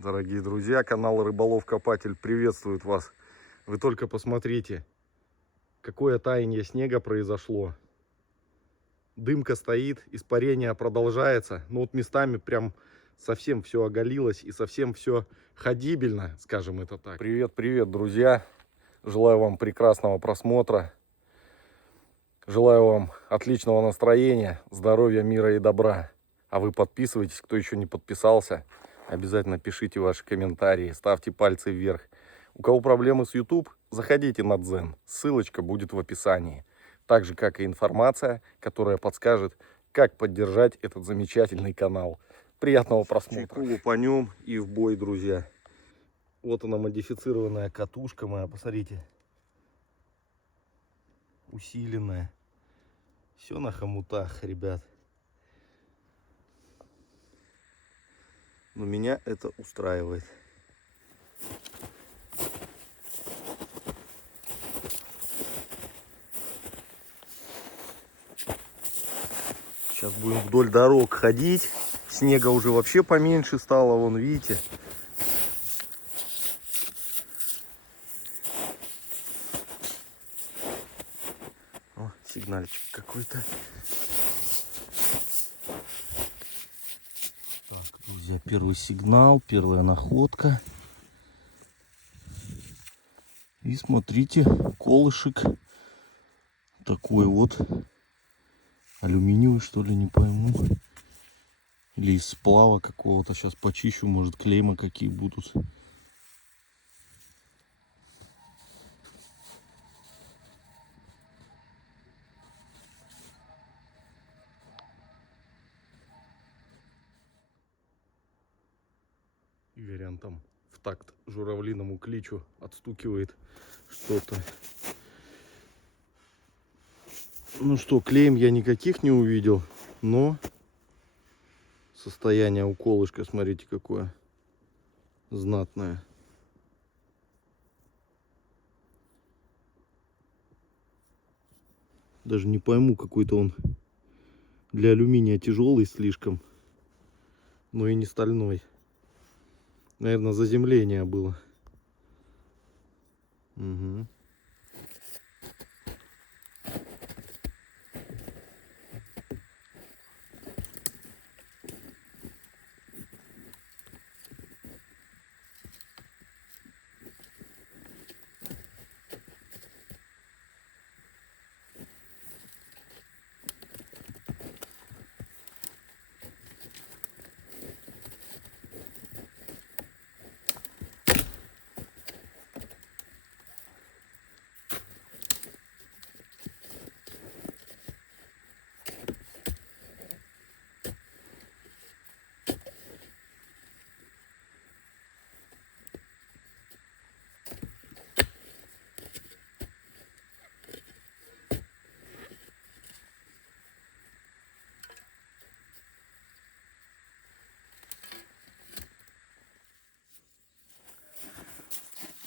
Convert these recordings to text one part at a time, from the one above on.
Дорогие друзья, канал Рыболов Копатель приветствует вас. Вы только посмотрите, какое таяние снега произошло. Дымка стоит, испарение продолжается. Но вот местами прям совсем все оголилось и совсем все ходибельно, скажем это так. Привет, привет, друзья. Желаю вам прекрасного просмотра. Желаю вам отличного настроения, здоровья, мира и добра. А вы подписывайтесь, кто еще не подписался. Обязательно пишите ваши комментарии, ставьте пальцы вверх. У кого проблемы с YouTube, заходите на Дзен. Ссылочка будет в описании. Так же, как и информация, которая подскажет, как поддержать этот замечательный канал. Приятного просмотра. Чайку лупанем и в бой, друзья. Вот она, модифицированная катушка моя, посмотрите. Усиленная. Все на хомутах, ребят. Но меня это устраивает. Сейчас будем вдоль дорог ходить. Снега уже вообще поменьше стало, вон, видите. О, сигнальчик какой-то. Так, друзья, первый сигнал, первая находка. И смотрите, колышек такой вот. Алюминиевый, что ли, не пойму. Или из сплава какого-то. Сейчас почищу, может, клейма какие будут. Игорян там в такт журавлиному кличу отстукивает что-то. Ну что, клеем я никаких не увидел, но состояние у колышка, смотрите, какое знатное. Даже не пойму, какой-то он для алюминия тяжелый слишком, но и не стальной. Наверное, заземление было. Угу.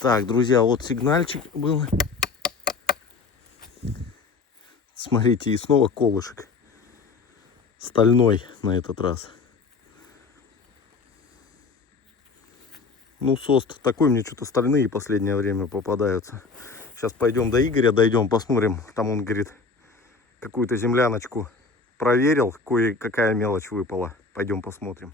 Так, друзья, вот сигнальчик был. Смотрите, и снова колышек. Стальной на этот раз. Ну, сост такой, мне что-то стальные последнее время попадаются. Сейчас пойдем до Игоря, дойдем, посмотрим. Там он говорит, какую-то земляночку проверил, кое-какая мелочь выпала. Пойдем посмотрим.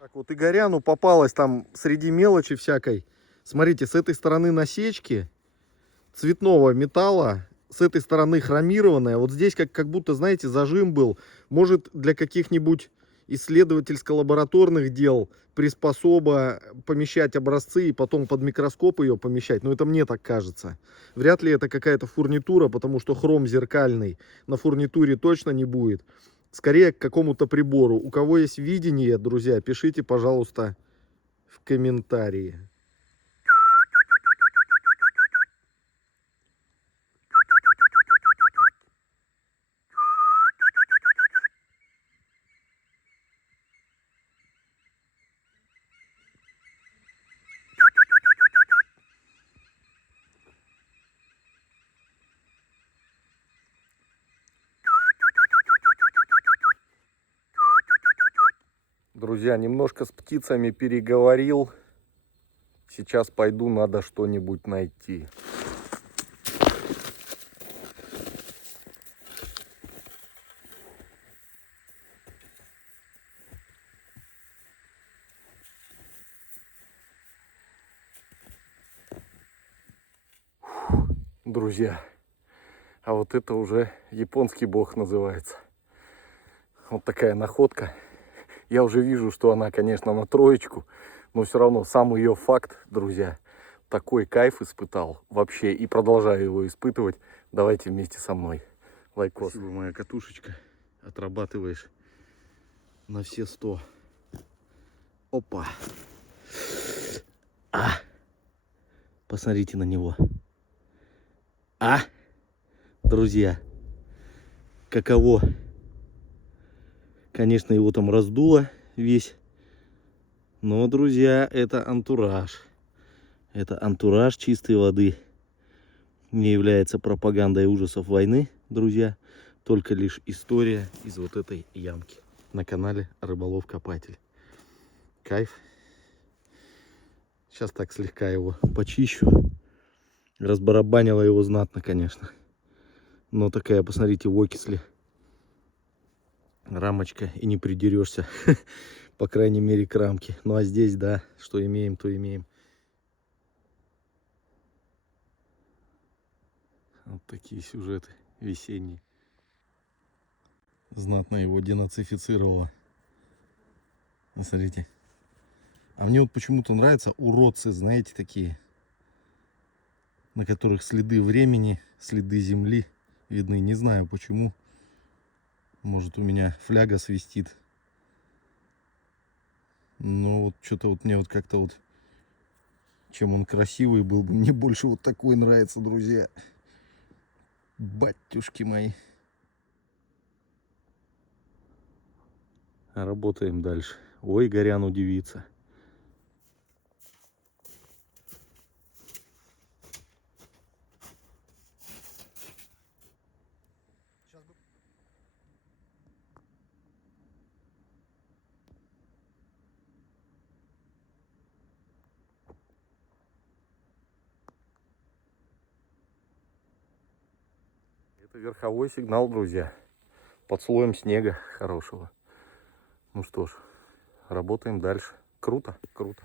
Так, вот Игоряну попалось там среди мелочи всякой. Смотрите, с этой стороны насечки цветного металла, с этой стороны хромированная. Вот здесь как будто, знаете, зажим был. Может, для каких-нибудь исследовательско-лабораторных дел приспособа помещать образцы и потом под микроскоп ее помещать. Но это мне так кажется. Вряд ли это какая-то фурнитура, потому что хром зеркальный на фурнитуре точно не будет. Скорее к какому-то прибору. У кого есть видение, друзья, пишите, пожалуйста, в комментарии. Друзья, немножко с птицами переговорил. Сейчас пойду, надо что-нибудь найти. Друзья, а вот это уже японский бог называется. Вот такая находка. Я уже вижу, что она, конечно, на троечку, но все равно сам ее факт, друзья, такой кайф испытал вообще и продолжаю его испытывать. Давайте вместе со мной. Лайкос. Спасибо, моя катушечка. Отрабатываешь на все 100. Опа. Посмотрите на него. Друзья, каково? Конечно, его там раздуло весь. Но, друзья, это антураж. Это антураж чистой воды. Не является пропагандой ужасов войны, друзья. Только лишь история из вот этой ямки. На канале Рыболов-Копатель. Кайф. Сейчас так слегка его почищу. Разбарабанила его знатно, конечно. Но такая, посмотрите, в окисли. Рамочка, и не придерешься. По крайней мере, к рамке. Ну а здесь, да, что имеем, то имеем. Вот такие сюжеты весенние. Знатно его денацифицировало. Смотрите. А мне вот почему-то нравятся уродцы, знаете, такие, на которых следы времени, следы земли видны. Не знаю почему. Может, у меня фляга свистит. Но вот что-то вот мне вот как-то вот, чем он красивый был бы, мне больше вот такой нравится, друзья. Батюшки мои. Работаем дальше. Ой, Горян удивится. Это верховой сигнал, друзья. Под слоем снега хорошего. Ну что ж, работаем дальше. Круто, круто.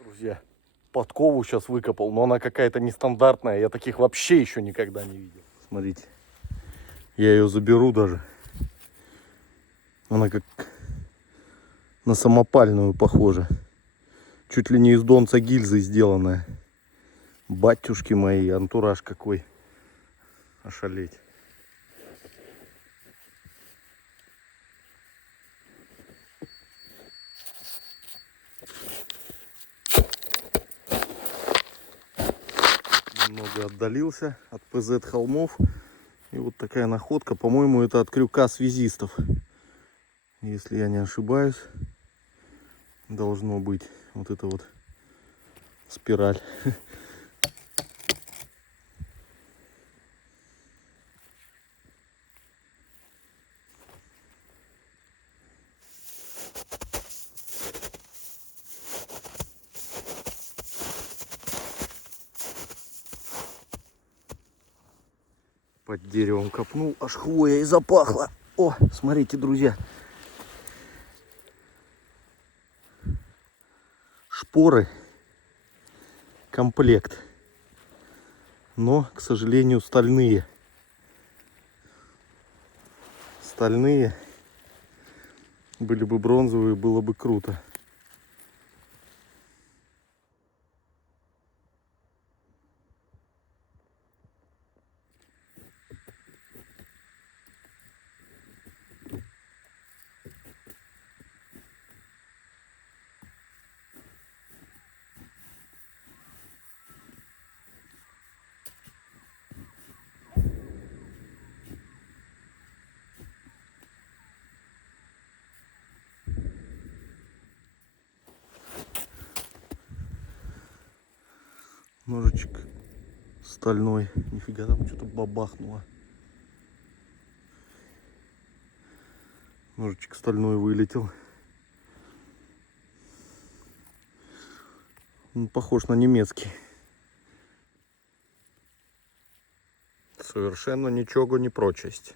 Друзья, подкову сейчас выкопал, но она какая-то нестандартная. Я таких вообще еще никогда не видел. Смотрите, я ее заберу даже. Она как на самопальную похожа. Чуть ли не из донца гильзы сделанная. Батюшки мои, антураж какой. Ошалеть. Немного отдалился от ПЗ холмов. И вот такая находка. По-моему, это от крюка связистов. Если я не ошибаюсь, должно быть вот это вот спираль. Под деревом копнул, аж хвоя и запахло. О, смотрите, друзья. Шпоры. Комплект. Но, к сожалению, стальные. Стальные. Были бы бронзовые, было бы круто. Ножичек стальной. Нифига, там что-то бабахнуло. Ножичек стальной вылетел. Он похож на немецкий. Совершенно ничего не прочесть.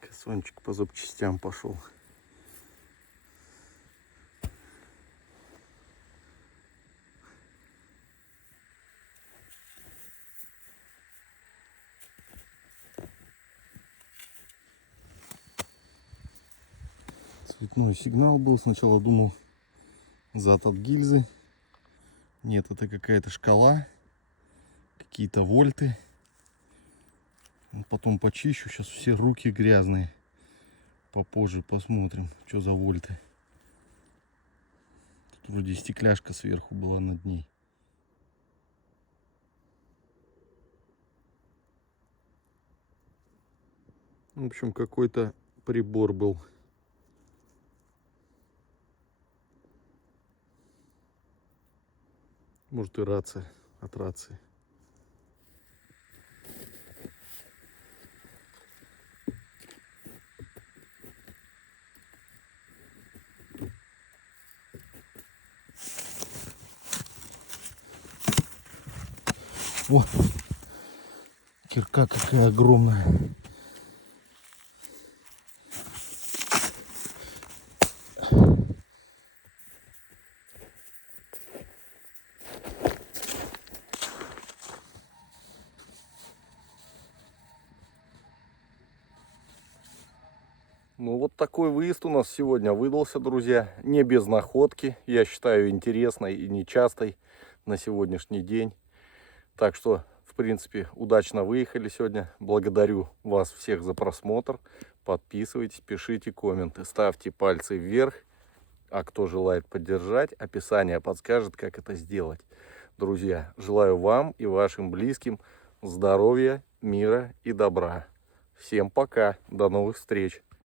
Косончик по запчастям пошел. Цветной сигнал был. Сначала думал, зад от гильзы. Нет, это какая-то шкала. Какие-то вольты. Потом почищу. Сейчас все руки грязные. Попозже посмотрим, что за вольты. Тут вроде стекляшка сверху была над ней. В общем, какой-то прибор был. Может, и рация от рации. О, кирка какая огромная. Ну вот такой выезд у нас сегодня выдался, друзья. Не без находки. Я считаю, интересной и нечастой на сегодняшний день. Так что, в принципе, удачно выехали сегодня. Благодарю вас всех за просмотр. Подписывайтесь, пишите комменты, ставьте пальцы вверх. А кто желает поддержать, описание подскажет, как это сделать. Друзья, желаю вам и вашим близким здоровья, мира и добра. Всем пока, до новых встреч.